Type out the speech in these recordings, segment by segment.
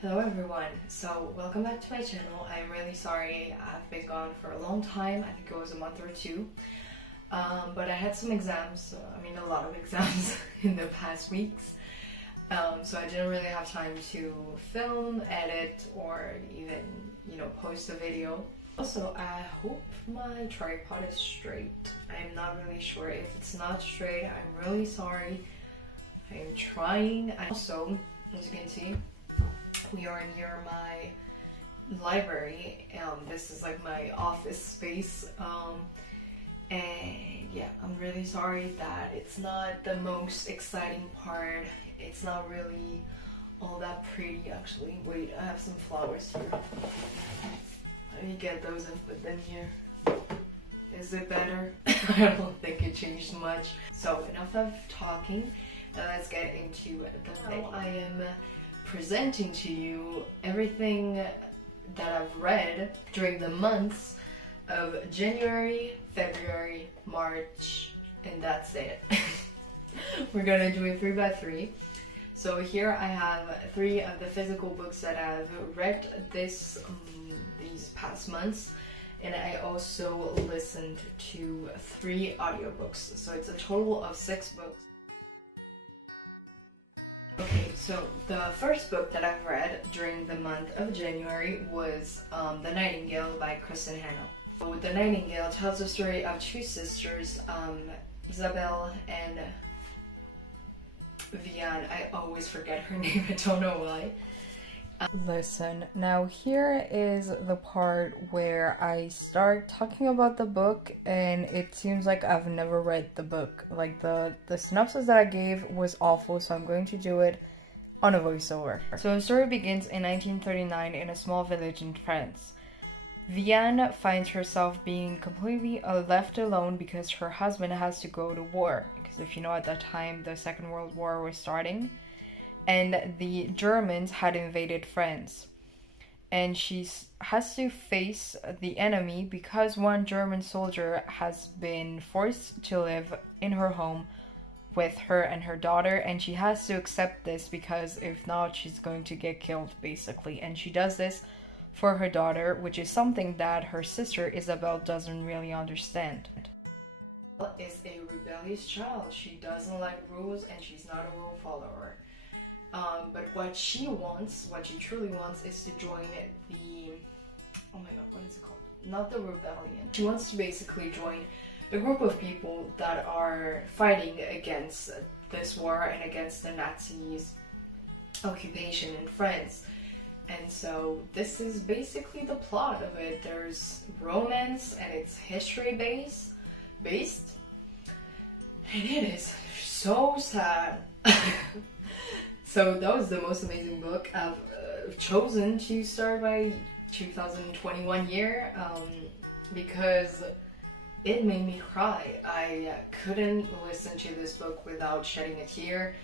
Hello everyone, so welcome back to my channel. I'm really sorry I've been gone for a long time. I think it was a month or two. But I had some exams, a lot of exams in the past weeks. So I didn't really have time to film, edit, or even, post a video. Also, I hope my tripod is straight. I'm not really sure. If it's not straight, I'm really sorry. I'm trying. Also, as you can see, we are near my library. This is like my office space. And yeah, I'm really sorry that it's not the most exciting part. It's not really all that pretty actually. Wait, I have some flowers here. Let me get those and put them here. Is it better? I don't think it changed much. So enough of talking. Now let's get into the video. I am presenting to you everything that I've read during the months of January, February, March, and that's it. We're gonna do it 3 by 3. So here I have 3 of the physical books that I've read these past months, and I also listened to 3 audiobooks. So it's a total of 6 books. Okay, so the first book that I've read during the month of January was The Nightingale by Kristen Hanna. So The Nightingale tells the story of 2 sisters, Isabel and Vianne. I always forget her name, I don't know why. Listen, now here is the part where I start talking about the book and it seems like I've never read the book. Like the synopsis that I gave was awful, so I'm going to do it on a voiceover. So the story begins in 1939 in a small village in France. Vianne finds herself being completely left alone because her husband has to go to war. Because if you know, at that time the Second World War was starting. And the Germans had invaded France. And she has to face the enemy because one German soldier has been forced to live in her home with her and her daughter. And she has to accept this because if not, she's going to get killed, basically. And she does this for her daughter, which is something that her sister Isabel doesn't really understand. Is a rebellious child. She doesn't like rules and she's not a rule follower. But what she truly wants is to join the, oh my god, what is it called? Not the rebellion. She wants to basically join a group of people that are fighting against this war and against the Nazis' occupation in France. And so this is basically the plot of it. There's romance and it's history based, and it is so sad. So that was the most amazing book I've chosen to start my 2021 year because it made me cry. I couldn't listen to this book without shedding a tear.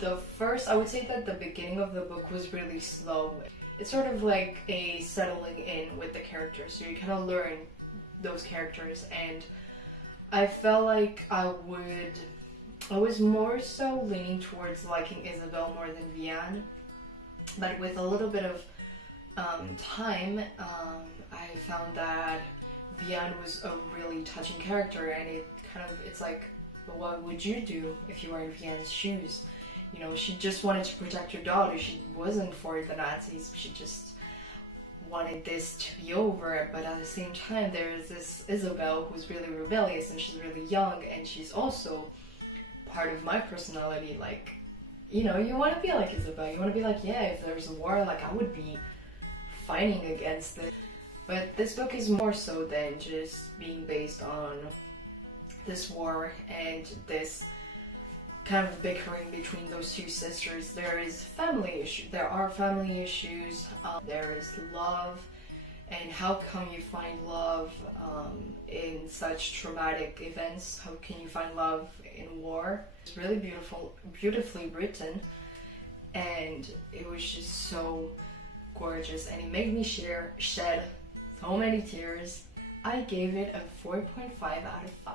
I would say that the beginning of the book was really slow. It's sort of like a settling in with the characters, so you kind of learn those characters, and I felt like I was more so leaning towards liking Isabel more than Vianne, but with a little bit of time, I found that Vianne was a really touching character, and it's like, well, what would you do if you were in Vianne's shoes? You know, she just wanted to protect her daughter. She wasn't for the Nazis. She just wanted this to be over. But at the same time, there is this Isabel who's really rebellious, and she's really young, and she's also part of my personality. Like, you want to be like Isabel. You want to be like, yeah, if there's a war, like, I would be fighting against it. But this book is more so than just being based on this war and this kind of bickering between those 2 sisters. There are family issues, there is love, and how come you find love in such traumatic events? How can you find love in war? It's really beautifully written, and it was just so gorgeous, and it made me shed so many tears. I gave it a 4.5 out of 5.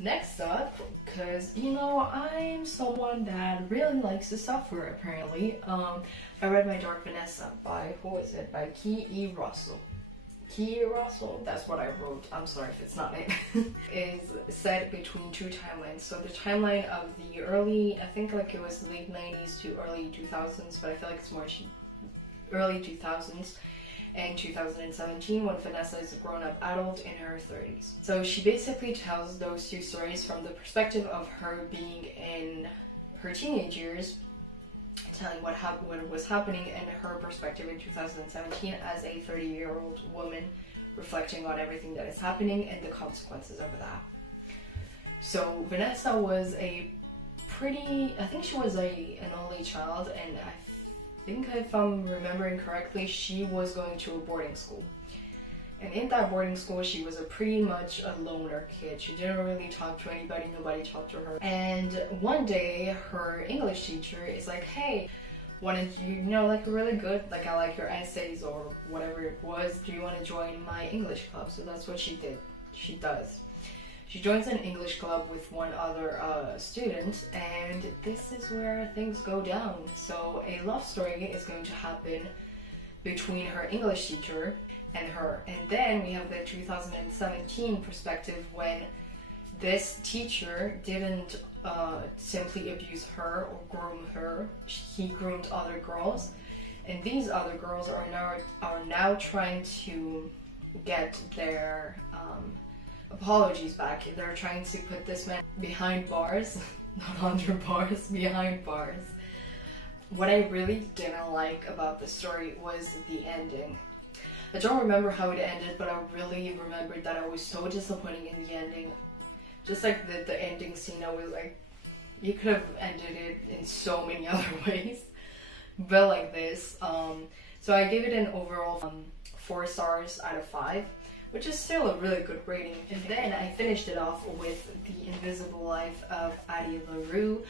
Next up, because you know I'm someone that really likes to suffer apparently. I read My Dark Vanessa by who is it? By Key E. Russell. Key Russell, that's what I wrote. I'm sorry if it's not it. Is set between two timelines. So the timeline of the early, I think like it was late 90s to early 2000s, but I feel like it's more early 2000s. And 2017 when Vanessa is a grown-up adult in her 30s. So she basically tells those two stories from the perspective of her being in her teenage years, telling what was happening in her perspective in 2017 as a 30-year-old woman, reflecting on everything that is happening and the consequences of that. So Vanessa was I think she was an only child, and I think if I'm remembering correctly, she was going to a boarding school. And in that boarding school, she was pretty much a loner kid. She didn't really talk to anybody, nobody talked to her. And one day, her English teacher is like, hey, wanted you know, like really good, like I like your essays or whatever it was, do you want to join my English club? So that's what she did. She does. She joins an English club with one other student, and this is where things go down. So a love story is going to happen between her English teacher and her. And then we have the 2017 perspective when this teacher didn't simply abuse her or groom her. He groomed other girls, and these other girls are now trying to get their apologies back. They're trying to put this man behind bars, not under bars, behind bars. What I really didn't like about the story was the ending. I don't remember how it ended, but I really remembered that I was so disappointed in the ending. Just like the ending scene, I was like, you could have ended it in so many other ways, but like this. So I gave it an overall 4 stars out of 5. Which is still a really good rating. And then I finished it off with The Invisible Life of Addie LaRue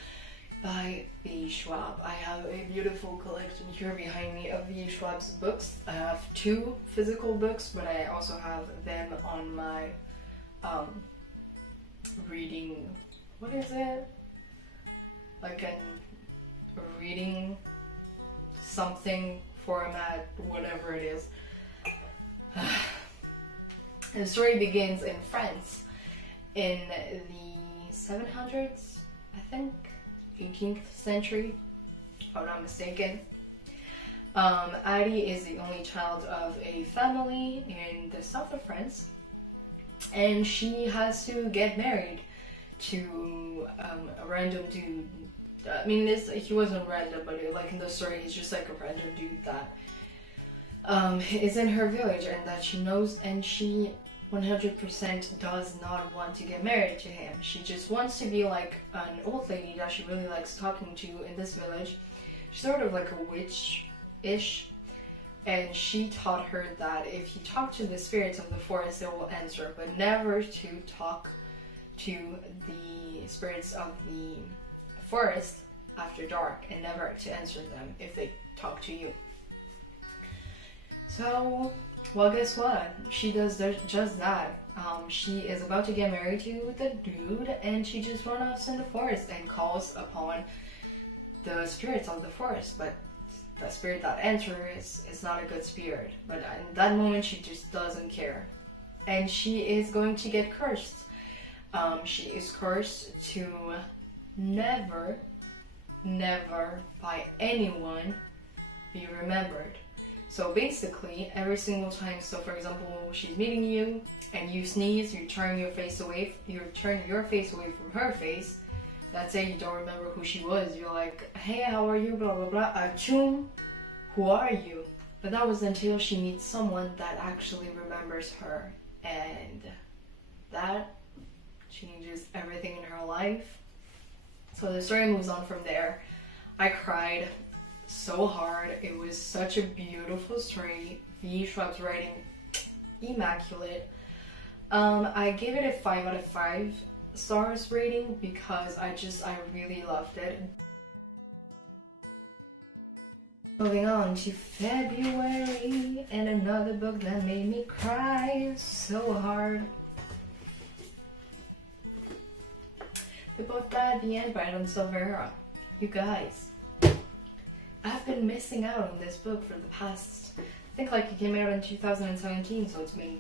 by V. Schwab. I have a beautiful collection here behind me of V. Schwab's books. I have 2 physical books, but I also have them on my reading, what is it? Like a reading something format, whatever it is. The story begins in France in the 700s, I think, 18th century, if I'm not mistaken. Addie is the only child of a family in the south of France, and she has to get married to a random dude. I mean, he wasn't random, but like in the story, he's just like a random dude that is in her village and that she knows, and she 100% does not want to get married to him. She just wants to be like an old lady that she really likes talking to in this village. She's sort of like a witch-ish, and she taught her that if you talk to the spirits of the forest, they will answer, but never to talk to the spirits of the forest after dark, and never to answer them if they talk to you. So, well, guess what? She does just that. She is about to get married to the dude, and she just runs off in the forest and calls upon the spirits of the forest. But the spirit that enters is not a good spirit. But in that moment, she just doesn't care. And she is going to get cursed. She is cursed to never by anyone be remembered. So basically, every single time, so for example, she's meeting you and you sneeze, you turn your face away from her face. Let's say you don't remember who she was. You're like, hey, how are you? Blah, blah, blah. Achum, who are you? But that was until she meets someone that actually remembers her. And that changes everything in her life. So the story moves on from there. I cried so hard. It was such a beautiful story. V. Schwab's writing, immaculate. I gave it a 5 out of 5 stars rating because I really loved it. Moving on to February, and another book that made me cry so hard. They both die at the end, Brad and Silvera. You guys. I've been missing out on this book for the past, I think like it came out in 2017, so it's been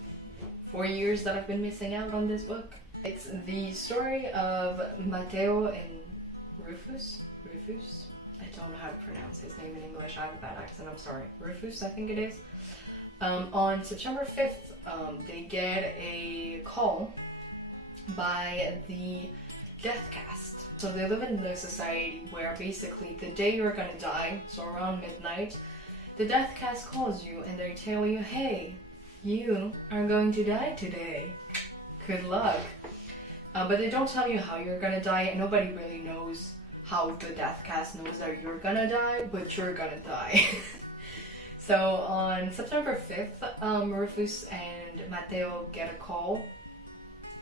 4 years that I've been missing out on this book. It's the story of Matteo and Rufus? I don't know how to pronounce his name in English. I have a bad accent, I'm sorry. Rufus, I think it is. On September 5th, they get a call by the Death Cast. So they live in the society where basically the day you're gonna die, so around midnight, the Death Cast calls you and they tell you, hey, you are going to die today. Good luck. But they don't tell you how you're gonna die, and nobody really knows how the Death Cast knows that you're gonna die, but you're gonna die. So on September 5th, Rufus and Matteo get a call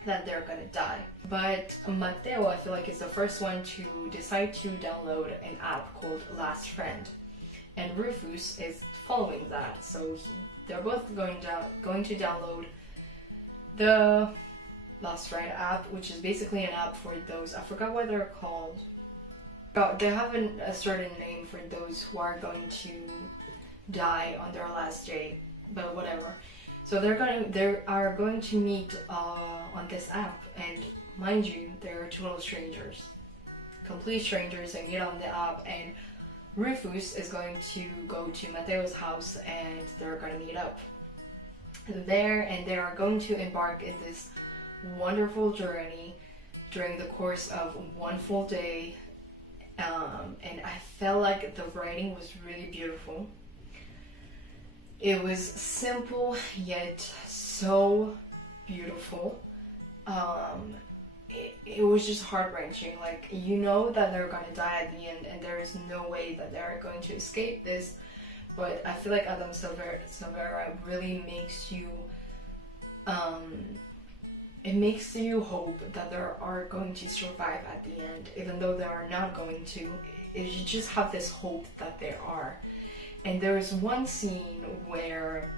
that they're gonna die. But Matteo, I feel like, is the first one to decide to download an app called Last Friend. And Rufus is following that. So they're both going to download the Last Friend app, which is basically an app for those, I forgot what they're called. They have a certain name for those who are going to die on their last day, but whatever. So they are going to meet on this app, and mind you, they're total strangers, complete strangers. They meet on the app, and Rufus is going to go to Matteo's house, and they're going to meet up there, and they are going to embark in this wonderful journey during the course of one full day. And I felt like the writing was really beautiful. It was simple yet so beautiful. It was just heart-wrenching. Like, you know that they're gonna die at the end, and there is no way that they're going to escape this. But I feel like Adam Silvera really makes you, it makes you hope that they are going to survive at the end, even though they are not going to. You just have this hope that they are. And there is one scene where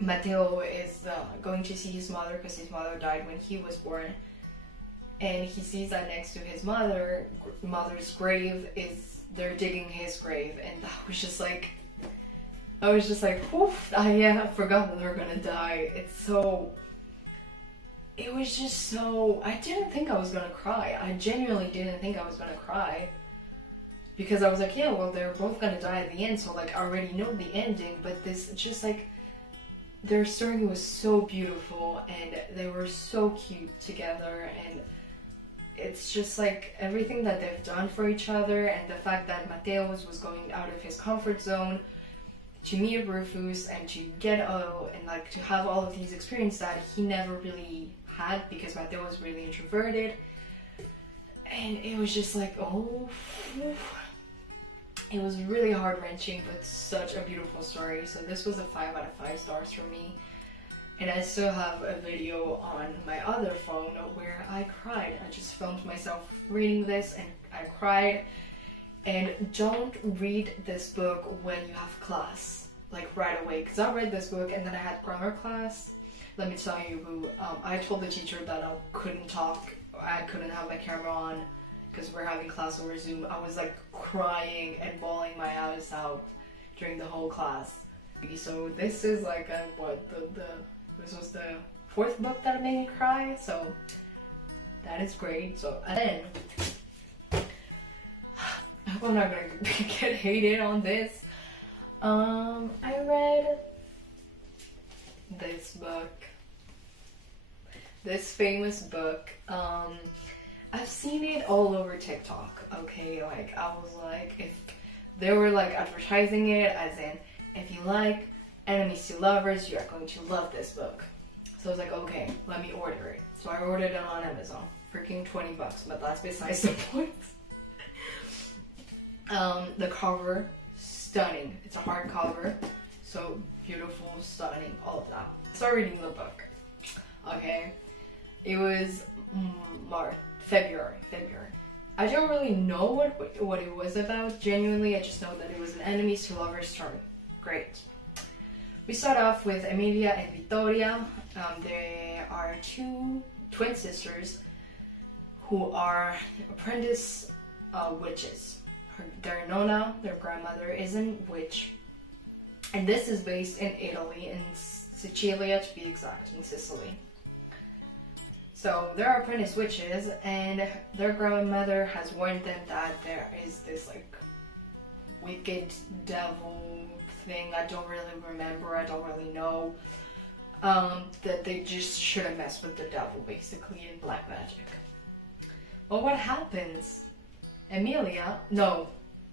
Matteo is going to see his mother, because his mother died when he was born, and he sees that next to his mother's grave is, they're digging his grave, and I was just like, oof, I forgot that they're gonna die. It was just so, I didn't think I was gonna cry. I genuinely didn't think I was gonna cry. Because I was like, yeah, well, they're both gonna die at the end, so like I already know the ending, but this, just like, their story was so beautiful, and they were so cute together, and it's just like everything that they've done for each other, and the fact that Matteo was going out of his comfort zone to meet Rufus and to get and like to have all of these experiences that he never really had, because Matteo was really introverted. And it was just like, oh, it was really heart-wrenching, but such a beautiful story. So this was a 5 out of 5 stars for me. And I still have a video on my other phone where I cried. I just filmed myself reading this and I cried. And don't read this book when you have class, like right away. Because I read this book and then I had grammar class. Let me tell you, I told the teacher that I couldn't talk. I couldn't have my camera on because we're having class over Zoom. I was like crying and bawling my eyes out during the whole class. So this is like this was the 4th book that made me cry, so that is great. So, and then I hope I'm not gonna get hated on this. I read this book, this famous book. I've seen it all over TikTok, okay? Like, I was like, if they were like advertising it as in, if you like enemies to lovers, you are going to love this book. So I was like, okay, let me order it. So I ordered it on Amazon, freaking $20, but that's besides the point. The cover, stunning. It's a hardcover, so beautiful, stunning, all of that. I started reading the book, okay? It was February. I don't really know what it was about, genuinely. I just know that it was an enemies to lovers story. Great. We start off with Emilia and Vittoria. They are 2 twin sisters who are apprentice witches. Their nonna, their grandmother, is a witch. And this is based in Italy, in Sicilia to be exact, in Sicily. So there are apprentice witches, and their grandmother has warned them that there is this like wicked devil thing. I don't really remember, I don't really know. That they just shouldn't mess with the devil, basically, in black magic. But what happens?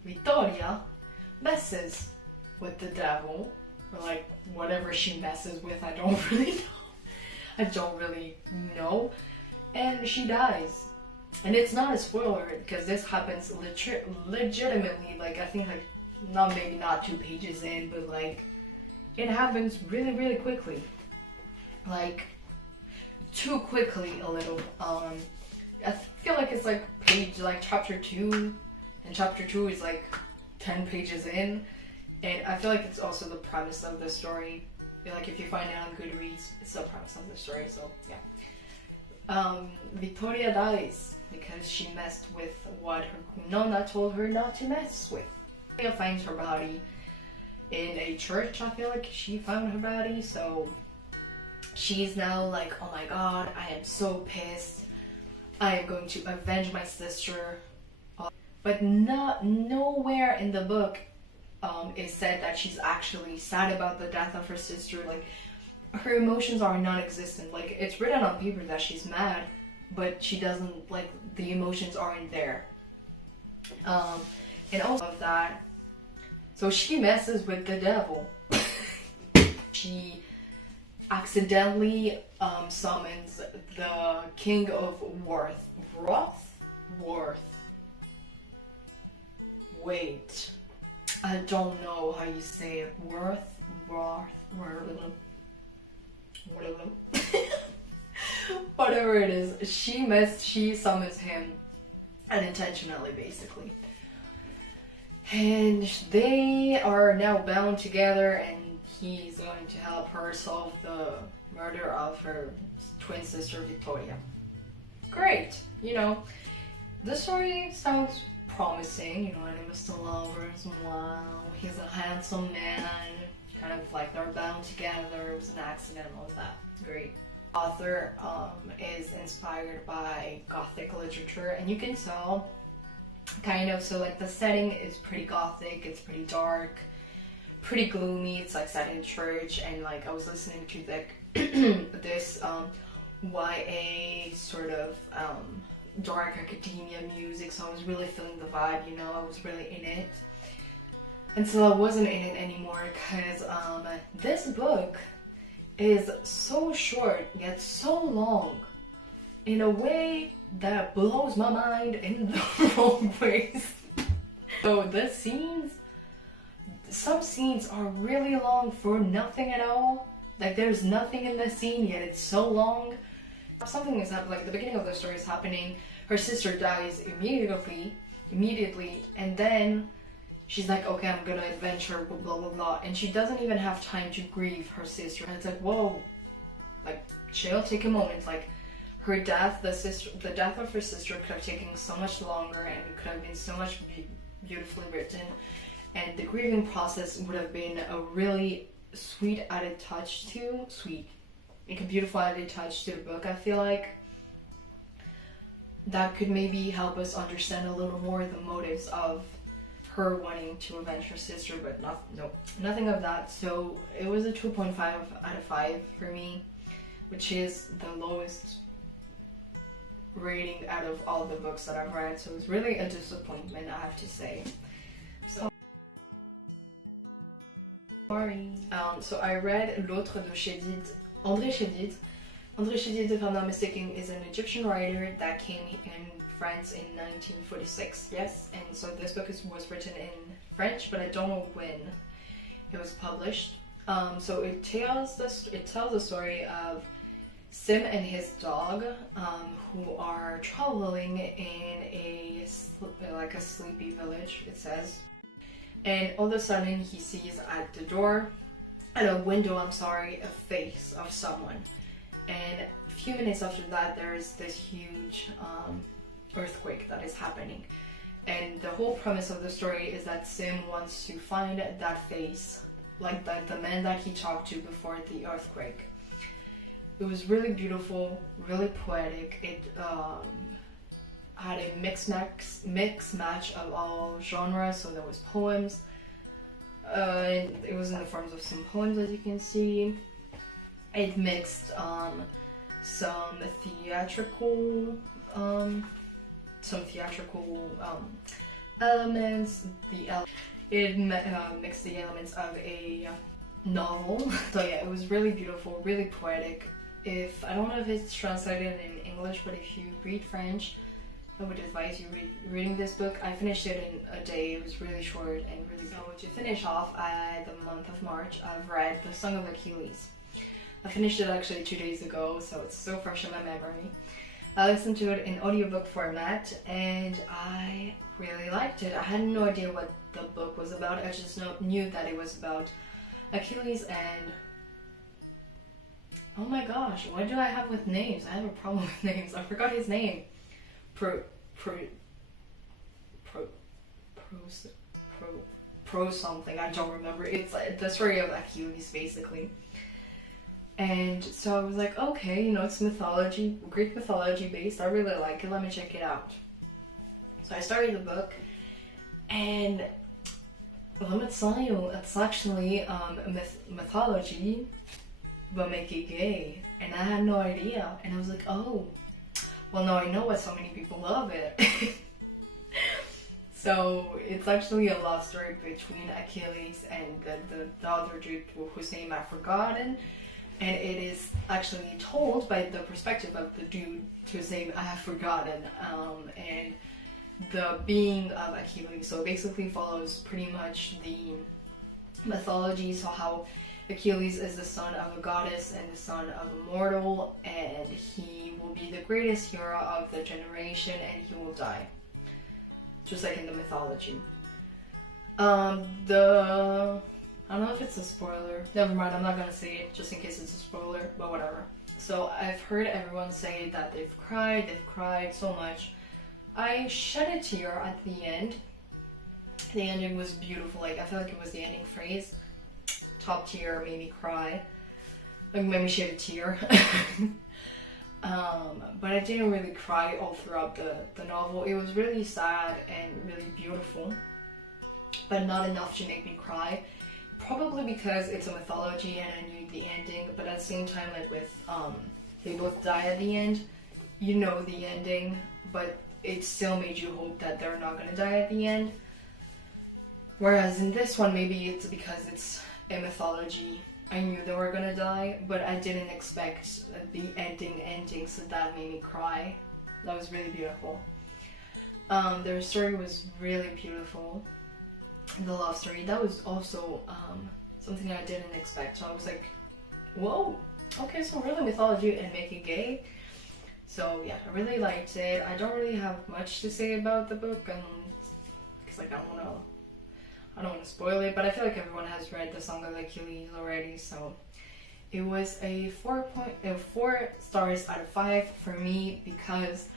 Vittoria messes with the devil, or like whatever she messes with, I don't really know. And she dies. And it's not a spoiler because this happens legitimately, like I think like maybe not 2 pages in, but like it happens really quickly. Like too quickly a little. I feel like it's like chapter 2, and chapter 2 is like 10 pages in, and I feel like it's also the premise of the story. Like if you find it on Goodreads, it's the premise of the story. So yeah, Vittoria dies because she messed with what her nonna told her not to mess with. Vittoria finds her body in a church. I feel like she found her body, so she's now like, oh my god, I am so pissed. I am going to avenge my sister. But nowhere in the book is said that she's actually sad about the death of her sister. Like, her emotions are non-existent. Like, it's written on paper that she's mad, but she doesn't, like, the emotions aren't there. And also of that, so she messes with the devil. She accidentally summons the king of Worth. Wait, I don't know how you say it. Whatever it is, she summons him unintentionally, basically. And they are now bound together, and he's going to help her solve the murder of her twin sister Vittoria. Great, the story sounds promising, enemies to lovers, wow, he's a handsome man, kind of like they're bound together, it was an accident, all of that, great. Author is inspired by Gothic literature, and you can tell, kind of, so like the setting is pretty Gothic, it's pretty dark, pretty gloomy, it's like set in church, and like I was listening to this YA sort of dark academia music, so I was really feeling the vibe, I was really in it. Until I wasn't in it anymore, because this book is so short yet so long in a way that blows my mind in the wrong ways. So some scenes are really long for nothing at all. Like there's nothing in the scene yet it's so long. Something is happening, like the beginning of the story is happening, her sister dies immediately, and then she's like, okay, I'm gonna avenge her, blah blah blah, and she doesn't even have time to grieve her sister. And it's like, whoa, like chill, take a moment. Like her death, the death of her sister could have taken so much longer, and it could have been so much beautifully written, and the grieving process would have been a really sweet added touch to a beautiful added touch to the book. I feel like that could maybe help us understand a little more the motives of her wanting to avenge her sister, but nothing of that. So it was a 2.5 out of 5 for me, which is the lowest rating out of all the books that I've read. So it's really a disappointment, I have to say. So sorry. So I read L'autre de Chédid, André Chédid. André Chédid, if I'm not mistaken, is an Egyptian writer that came in France in 1946. Yes, and so this book was written in French, but I don't know when it was published. So it tells the story of Sim and his dog, who are traveling in a sleepy village, it says. And all of a sudden he sees at a window, a face of someone. And a few minutes after that, there is this huge earthquake that is happening. And the whole premise of the story is that Sim wants to find that face, like the man that he talked to before the earthquake. It was really beautiful, really poetic. It had a mix match of all genres, so there was poems. It was in the forms of some poems, as you can see. It mixed some theatrical elements. It mixed the elements of a novel. So yeah, it was really beautiful, really poetic. I don't know if it's translated in English, but if you read French, I would advise you reading this book. I finished it in a day. It was really short and really good. So to finish off, the month of March, I've read The Song of Achilles. I finished it actually 2 days ago, so it's so fresh in my memory. I listened to it in audiobook format, and I really liked it. I had no idea what the book was about. I just knew that it was about Achilles and... Oh my gosh, what do I have with names? I have a problem with names. I forgot his name. Pro something, I don't remember. It's like the story of Achilles, basically. And so I was like, okay, it's mythology, Greek mythology based. I really like it. Let me check it out. So I started the book, and let me tell you, it's actually mythology, but make it gay. And I had no idea. And I was like, oh, well, now I know why so many people love it. So it's actually a love story between Achilles and the other dude whose name I've forgotten. And it is actually told by the perspective of the dude whose name I have forgotten. And the being of Achilles. So it basically follows pretty much the mythology. So how Achilles is the son of a goddess and the son of a mortal, and he will be the greatest hero of the generation, and he will die. Just like in the mythology. I don't know if it's a spoiler. Never mind, I'm not gonna say it just in case it's a spoiler, but whatever. So I've heard everyone say that they've cried so much. I shed a tear at the end. The ending was beautiful. Like, I feel like it was the ending phrase. Top tier, made me cry. Like, made me shed a tear. But I didn't really cry all throughout the novel. It was really sad and really beautiful, but not enough to make me cry. Probably because it's a mythology and I knew the ending, but at the same time, like with they both die at the end, you know the ending, but it still made you hope that they're not gonna die at the end. Whereas in this one, maybe it's because it's a mythology. I knew they were gonna die, but I didn't expect the ending, so that made me cry. That was really beautiful. Their story was really beautiful. The love story, that was also something I didn't expect. So I was like, whoa, okay, so really mythology and make it gay. So yeah, I really liked it. I don't really have much to say about the book, because like I don't want to spoil it, but I feel like everyone has read The Song of Achilles already, so it was a 4 stars out of 5 for me, because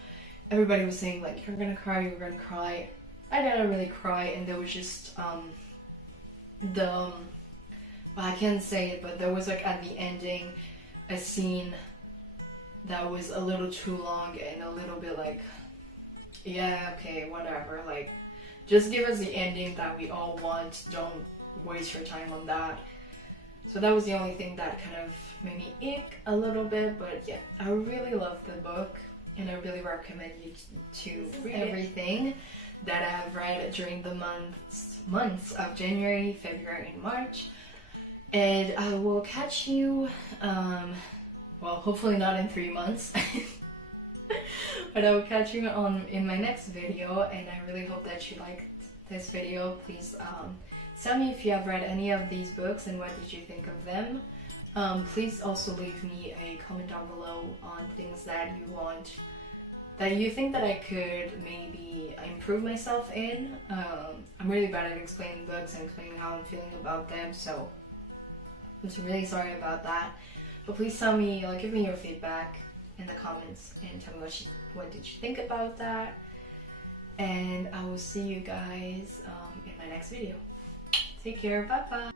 everybody was saying like, you're gonna cry. I didn't really cry, and there was just well, I can't say it, but there was like at the ending a scene that was a little too long and a little bit like, yeah, okay, whatever, like, just give us the ending that we all want. Don't waste your time on that. So that was the only thing that kind of made me ick a little bit. But yeah, I really love the book, and I really recommend you to read everything that I have read during the months of January, February, and March. And I will catch you, well, hopefully not in 3 months. But I will catch you in my next video, and I really hope that you liked this video. Please tell me if you have read any of these books and what did you think of them. Please also leave me a comment down below on things that you think that I could maybe improve myself in. I'm really bad at explaining books and explaining how I'm feeling about them, so I'm really sorry about that. But please tell me, give me your feedback in the comments and tell me what did you think about that. and I will see you guys in my next video. Take care. Bye bye.